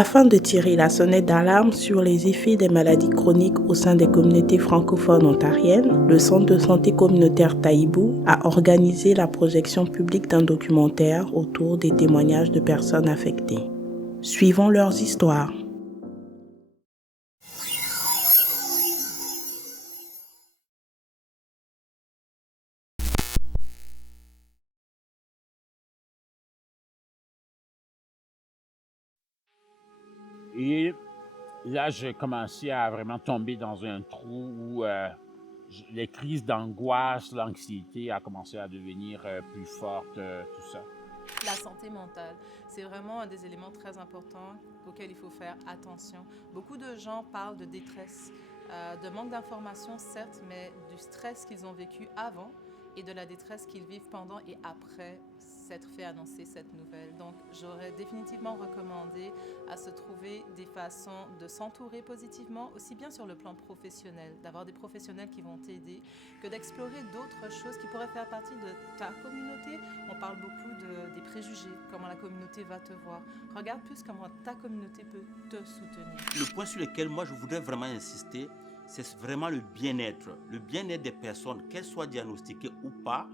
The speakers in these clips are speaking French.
Afin de tirer la sonnette d'alarme sur les effets des maladies chroniques au sein des communautés francophones ontariennes, le Centre de santé communautaire Taïbou a organisé la projection publique d'un documentaire autour des témoignages de personnes affectées. Suivons leurs histoires. Et là, j'ai commencé à vraiment tomber dans un trou où les crises d'angoisse, l'anxiété a commencé à devenir plus fortes, tout ça. La santé mentale, c'est vraiment un des éléments très importants auxquels il faut faire attention. Beaucoup de gens parlent de détresse, de manque d'informations certes, mais du stress qu'ils ont vécu avant et de la détresse qu'ils vivent pendant et après s'être fait annoncer cette nouvelle. Donc j'aurais définitivement recommandé à se trouver des façons de s'entourer positivement, aussi bien sur le plan professionnel, d'avoir des professionnels qui vont t'aider, que d'explorer d'autres choses qui pourraient faire partie de ta communauté. On parle beaucoup des préjugés, comment la communauté va te voir. Regarde plus comment ta communauté peut te soutenir. Le point sur lequel moi je voudrais vraiment insister, c'est vraiment le bien-être. Le bien-être des personnes, qu'elles soient diagnostiquées ou pas,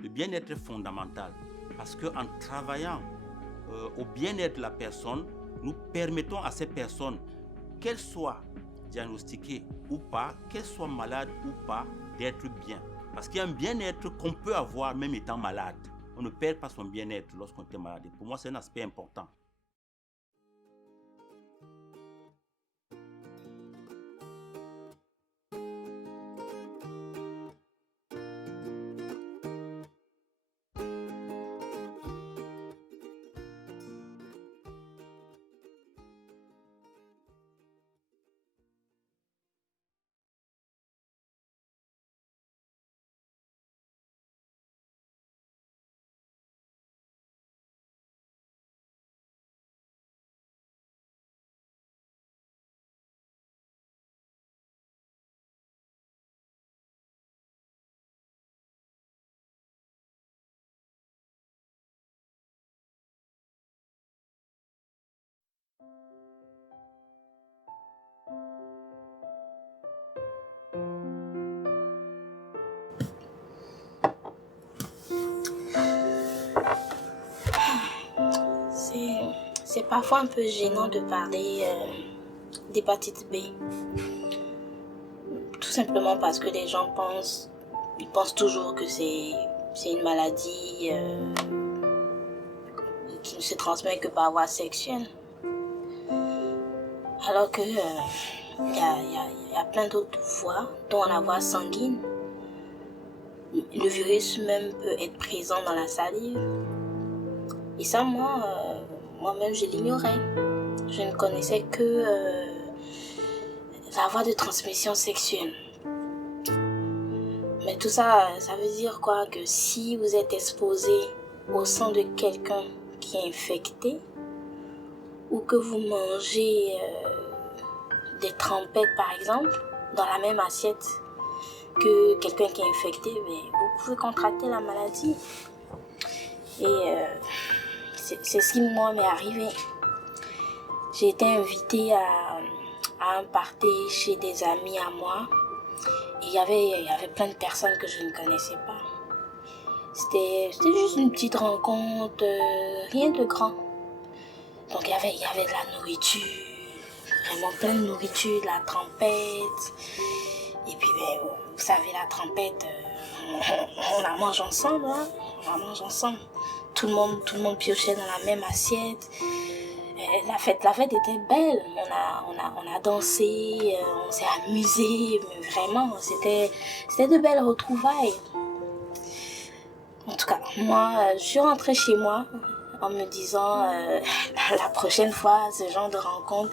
le bien-être est fondamental. Parce qu'en travaillant au bien-être de la personne, nous permettons à ces personnes, qu'elles soient diagnostiquées ou pas, qu'elles soient malades ou pas, d'être bien. Parce qu'il y a un bien-être qu'on peut avoir même étant malade. On ne perd pas son bien-être lorsqu'on est malade. Et pour moi, c'est un aspect important. C'est parfois un peu gênant de parler d'hépatite B. Tout simplement parce que les gens pensent toujours que c'est une maladie qui ne se transmet que par voie sexuelle. Alors que y a plein d'autres voies, dont la voie sanguine. Le virus même peut être présent dans la salive. Et ça, moi-même, je l'ignorais. Je ne connaissais que la voie de transmission sexuelle. Mais tout ça, ça veut dire quoi? Que si vous êtes exposé au sang de quelqu'un qui est infecté, ou que vous mangez des trempettes, par exemple, dans la même assiette que quelqu'un qui est infecté, vous pouvez contracter la maladie. Et c'est ce qui, moi, m'est arrivé. J'ai été invitée à un party chez des amis à moi. Et il y avait plein de personnes que je ne connaissais pas. C'était juste une petite rencontre, rien de grand. Donc il y avait de la nourriture, vraiment plein de nourriture, de la trempette. Et puis, vous savez, la trempette, on la mange ensemble, hein? On la mange ensemble. Tout le monde piochait dans la même assiette. La fête était belle. On a dansé, on s'est amusé, mais vraiment, c'était de belles retrouvailles. En tout cas, moi, je suis rentrée chez moi en me disant, la prochaine fois, ce genre de rencontre,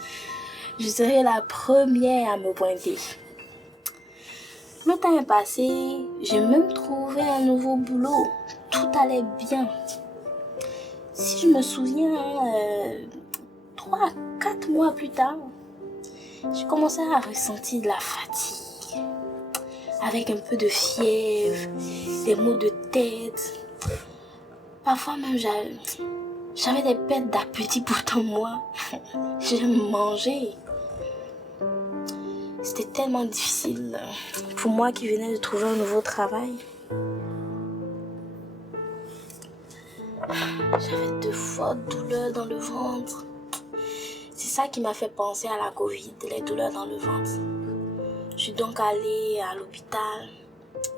je serai la première à me pointer. Le temps est passé, j'ai même trouvé un nouveau boulot. Tout allait bien. Si je me souviens, 3-4 mois plus tard, j'ai commencé à ressentir de la fatigue, avec un peu de fièvre, des maux de tête. Parfois même, J'avais des pertes d'appétit, pourtant moi, j'aime manger. C'était tellement difficile pour moi qui venais de trouver un nouveau travail. J'avais de fortes douleurs dans le ventre. C'est ça qui m'a fait penser à la Covid, les douleurs dans le ventre. Je suis donc allée à l'hôpital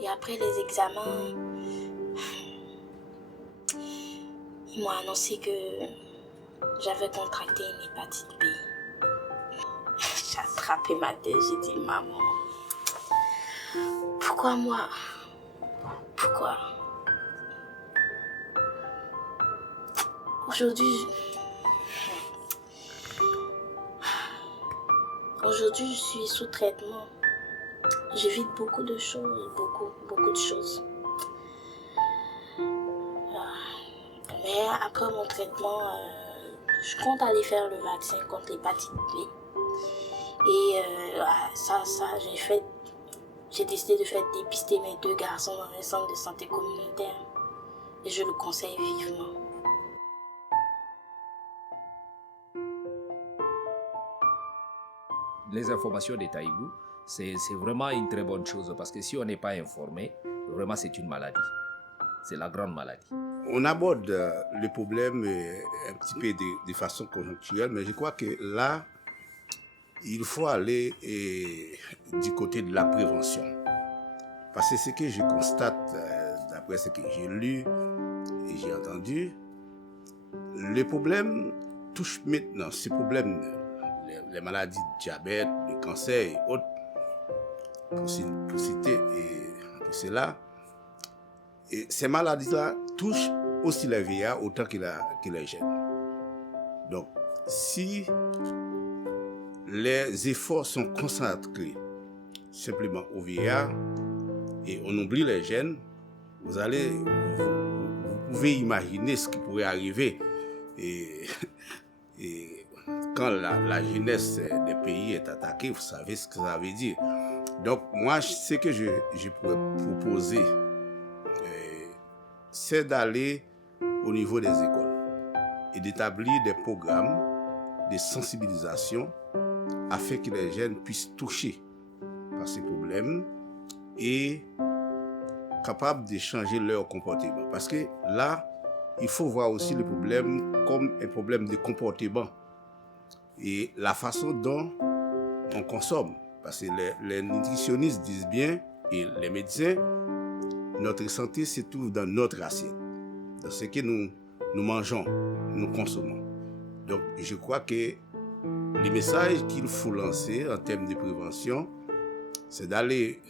et après les examens, ils m'ont annoncé que j'avais contracté une hépatite B. J'ai attrapé ma tête, j'ai dit maman, pourquoi moi? Pourquoi? Aujourd'hui, je suis sous traitement. J'évite beaucoup de choses, beaucoup de choses. Mais après mon traitement, je compte aller faire le vaccin contre l'hépatite B. Et j'ai décidé de faire dépister mes 2 garçons dans un centre de santé communautaire. Et je le conseille vivement. Les informations de Taïbou, c'est vraiment une très bonne chose parce que si on n'est pas informé, vraiment c'est une maladie. C'est la grande maladie. On aborde le problème un petit peu de façon conjoncturelle, mais je crois que là, il faut aller du côté de la prévention. Parce que ce que je constate, d'après ce que j'ai lu et j'ai entendu, le problème touche maintenant, ce problème, les maladies de diabète, le cancer et autres, pour citer et cela. Et ces maladies-là touchent aussi les vieillards autant que les jeunes. Donc, si les efforts sont concentrés simplement aux vieillards et on oublie les jeunes, vous pouvez imaginer ce qui pourrait arriver. Et quand la jeunesse des pays est attaquée, vous savez ce que ça veut dire. Donc, moi, ce que je pourrais proposer, c'est d'aller au niveau des écoles et d'établir des programmes de sensibilisation afin que les jeunes puissent toucher par ces problèmes et capables de changer leur comportement. Parce que là, il faut voir aussi le problème comme un problème de comportement et la façon dont on consomme. Parce que les nutritionnistes disent bien, et les médecins, notre santé se trouve dans notre assiette, dans ce que nous mangeons, nous consommons. Donc, je crois que le message qu'il faut lancer en termes de prévention, c'est d'aller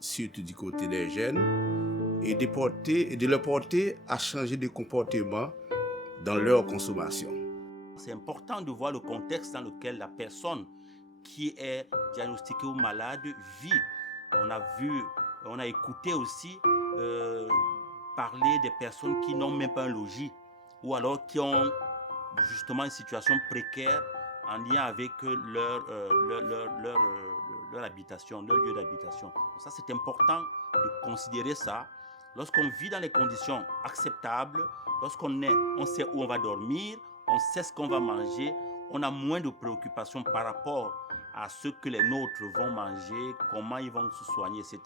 surtout du côté des jeunes et de les porter à changer de comportement dans leur consommation. C'est important de voir le contexte dans lequel la personne qui est diagnostiquée ou malade vit. On a écouté aussi parler des personnes qui n'ont même pas un logis ou alors qui ont justement une situation précaire en lien avec leur habitation, leur lieu d'habitation. Donc ça, c'est important de considérer ça. Lorsqu'on vit dans les conditions acceptables, on sait où on va dormir, on sait ce qu'on va manger, on a moins de préoccupations par rapport à ce que les nôtres vont manger, comment ils vont se soigner, etc.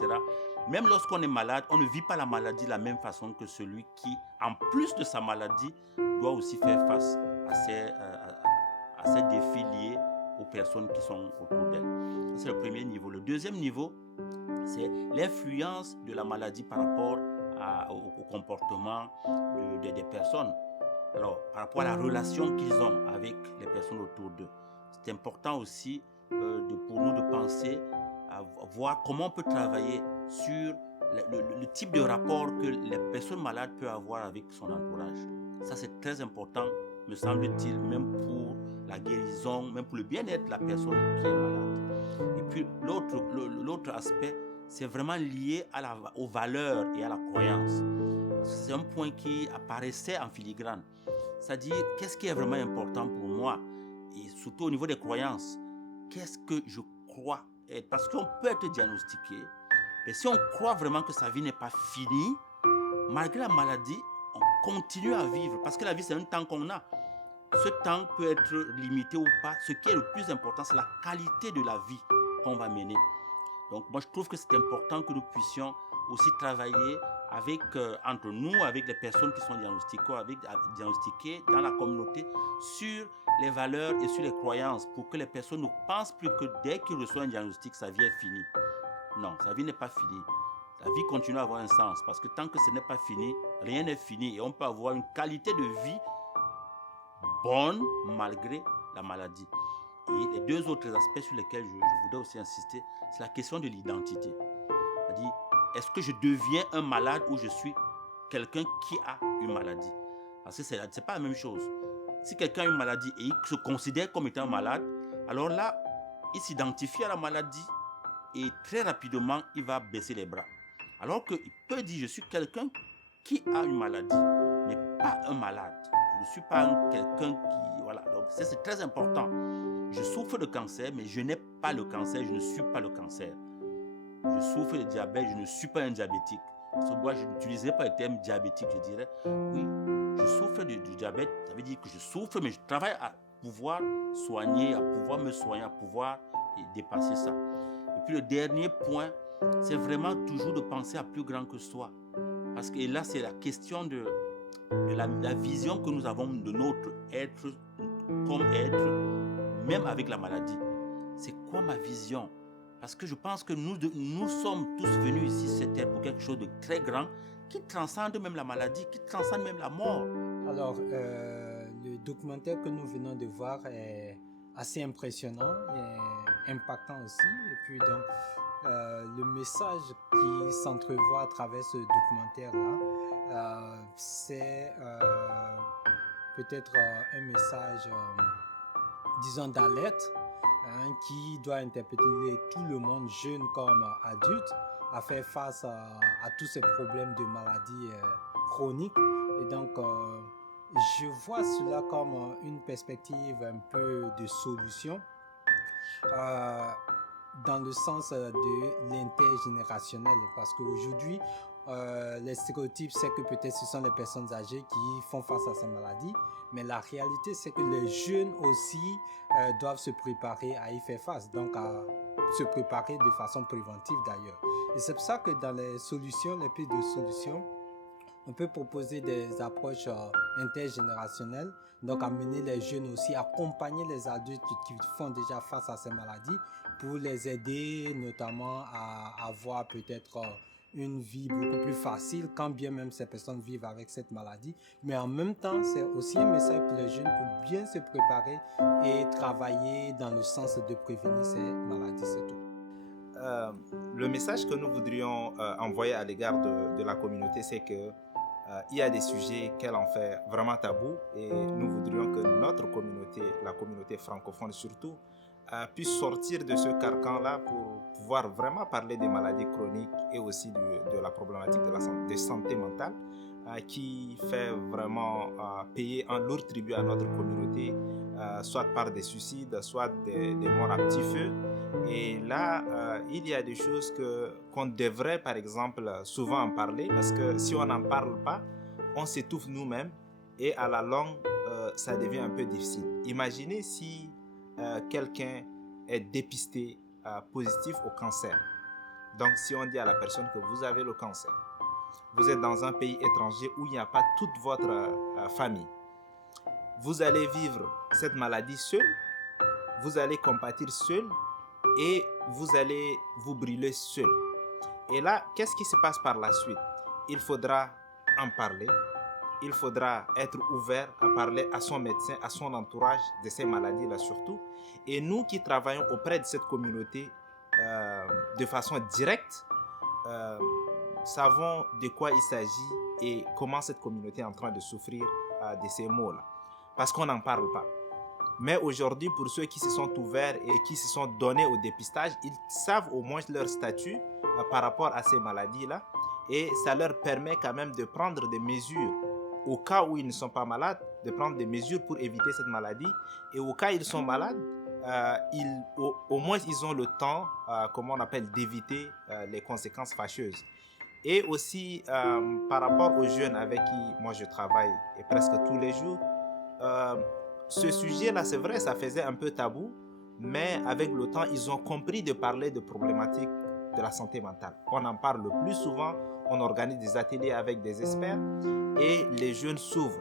Même lorsqu'on est malade, on ne vit pas la maladie de la même façon que celui qui, en plus de sa maladie, doit aussi faire face à ces défis liés aux personnes qui sont autour d'elle. C'est le premier niveau. Le deuxième niveau, c'est l'influence de la maladie par rapport au comportement des personnes. Alors, par rapport à la relation qu'ils ont avec les personnes autour d'eux. C'est important aussi pour nous de penser à voir comment on peut travailler sur le type de rapport que les personnes malades peuvent avoir avec son entourage. Ça, c'est très important, me semble-t-il, même pour la guérison, même pour le bien-être de la personne qui est malade. Et puis, l'autre aspect, c'est vraiment lié aux valeurs et à la croyance. C'est un point qui apparaissait en filigrane. C'est-à-dire, qu'est-ce qui est vraiment important pour moi? Et surtout au niveau des croyances, qu'est-ce que je crois? Parce qu'on peut être diagnostiqué, mais si on croit vraiment que sa vie n'est pas finie, malgré la maladie, on continuer à vivre, parce que la vie, c'est un temps qu'on a. Ce temps peut être limité ou pas. Ce qui est le plus important, c'est la qualité de la vie qu'on va mener. Donc, moi, je trouve que c'est important que nous puissions aussi travailler avec, entre nous, avec les personnes qui sont diagnostiquées dans la communauté, sur les valeurs et sur les croyances, pour que les personnes ne pensent plus que dès qu'ils reçoivent un diagnostic, sa vie est finie. Non, sa vie n'est pas finie. La vie continue à avoir un sens, parce que tant que ce n'est pas fini, rien n'est fini. Et on peut avoir une qualité de vie bonne malgré la maladie. Et les deux autres aspects sur lesquels je voudrais aussi insister, c'est la question de l'identité. C'est-à-dire, est-ce que je deviens un malade ou je suis quelqu'un qui a une maladie? Parce que ce n'est pas la même chose. Si quelqu'un a une maladie et il se considère comme étant malade, alors là, il s'identifie à la maladie et très rapidement, il va baisser les bras. Alors qu'il peut dire, je suis quelqu'un qui a une maladie, mais pas un malade. Je ne suis pas quelqu'un qui... Voilà, donc c'est très important. Je souffre de cancer, mais je n'ai pas le cancer, je ne suis pas le cancer. Je souffre de diabète, je ne suis pas un diabétique. Moi, je n'utiliserai pas le terme diabétique, je dirais, oui, je souffre du diabète, ça veut dire que je souffre, mais je travaille à pouvoir soigner, à pouvoir me soigner, à pouvoir dépasser ça. Et puis le dernier point, c'est vraiment toujours de penser à plus grand que soi. Parce que là, c'est la question de la vision que nous avons de notre être comme être, même avec la maladie. C'est quoi ma vision? Parce que je pense que nous sommes tous venus ici sur cette terre pour quelque chose de très grand, qui transcende même la maladie, qui transcende même la mort. Alors, le documentaire que nous venons de voir est assez impressionnant et impactant aussi. Et puis donc, le message qui s'entrevoit à travers ce documentaire-là, c'est peut-être un message, disons, d'alerte, qui doit interpeller tout le monde, jeune comme adulte, à faire face à tous ces problèmes de maladies chroniques. Et donc, je vois cela comme une perspective un peu de solution, dans le sens de l'intergénérationnel, parce qu'aujourd'hui, les stéréotypes, c'est que peut-être ce sont les personnes âgées qui font face à ces maladies, mais la réalité, c'est que les jeunes aussi doivent se préparer à y faire face, donc à se préparer de façon préventive d'ailleurs. Et c'est pour ça que dans les solutions, les pistes de solutions, on peut proposer des approches intergénérationnelles, donc amener les jeunes aussi, accompagner les adultes qui font déjà face à ces maladies pour les aider notamment à avoir peut-être une vie beaucoup plus facile quand bien même ces personnes vivent avec cette maladie. Mais en même temps, c'est aussi un message pour les jeunes pour bien se préparer et travailler dans le sens de prévenir ces maladies, c'est tout. Le message que nous voudrions envoyer à l'égard de la communauté, c'est que il y a des sujets qu'elle en fait vraiment tabou et nous voudrions que notre communauté, la communauté francophone surtout, puisse sortir de ce carcan-là pour pouvoir vraiment parler des maladies chroniques et aussi de la problématique de santé mentale qui fait vraiment payer un lourd tribut à notre communauté, soit par des suicides, soit des morts à petit feu. Et là, il y a des choses qu'on devrait, par exemple, souvent en parler, parce que si on n'en parle pas, on s'étouffe nous-mêmes et à la longue, ça devient un peu difficile. Imaginez si quelqu'un est dépisté positif au cancer. Donc, si on dit à la personne que vous avez le cancer, vous êtes dans un pays étranger où il n'y a pas toute votre famille, vous allez vivre cette maladie seul, vous allez compatir seul et vous allez vous brûler seul. Et là, qu'est-ce qui se passe par la suite? Il faudra en parler. Il faudra être ouvert à parler à son médecin, à son entourage de ces maladies-là surtout. Et nous qui travaillons auprès de cette communauté de façon directe, savons de quoi il s'agit et comment cette communauté est en train de souffrir de ces maux-là. Parce qu'on n'en parle pas. Mais aujourd'hui, pour ceux qui se sont ouverts et qui se sont donnés au dépistage, ils savent au moins leur statut par rapport à ces maladies-là. Et ça leur permet quand même de prendre des mesures au cas où ils ne sont pas malades, de prendre des mesures pour éviter cette maladie. Et au cas où ils sont malades, au moins ils ont le temps, comment on appelle, d'éviter les conséquences fâcheuses. Et aussi, par rapport aux jeunes avec qui moi je travaille et presque tous les jours, ce sujet-là, c'est vrai, ça faisait un peu tabou, mais avec le temps, ils ont compris de parler de problématiques de la santé mentale. On en parle le plus souvent, on organise des ateliers avec des experts et les jeunes s'ouvrent.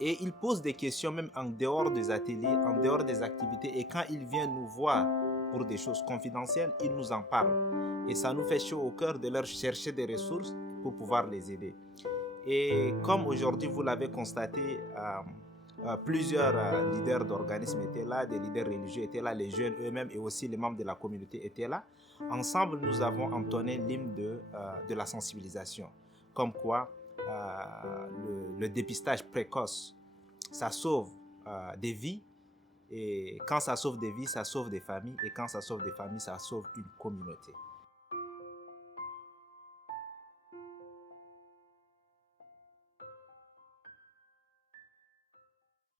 Et ils posent des questions même en dehors des ateliers, en dehors des activités. Et quand ils viennent nous voir pour des choses confidentielles, ils nous en parlent. Et ça nous fait chaud au cœur de leur chercher des ressources pour pouvoir les aider. Et comme aujourd'hui, vous l'avez constaté, plusieurs leaders d'organismes étaient là, des leaders religieux étaient là, les jeunes eux-mêmes et aussi les membres de la communauté étaient là. Ensemble, nous avons entonné l'hymne de la sensibilisation. Comme quoi, le dépistage précoce, ça sauve des vies. Et quand ça sauve des vies, ça sauve des familles. Et quand ça sauve des familles, ça sauve une communauté.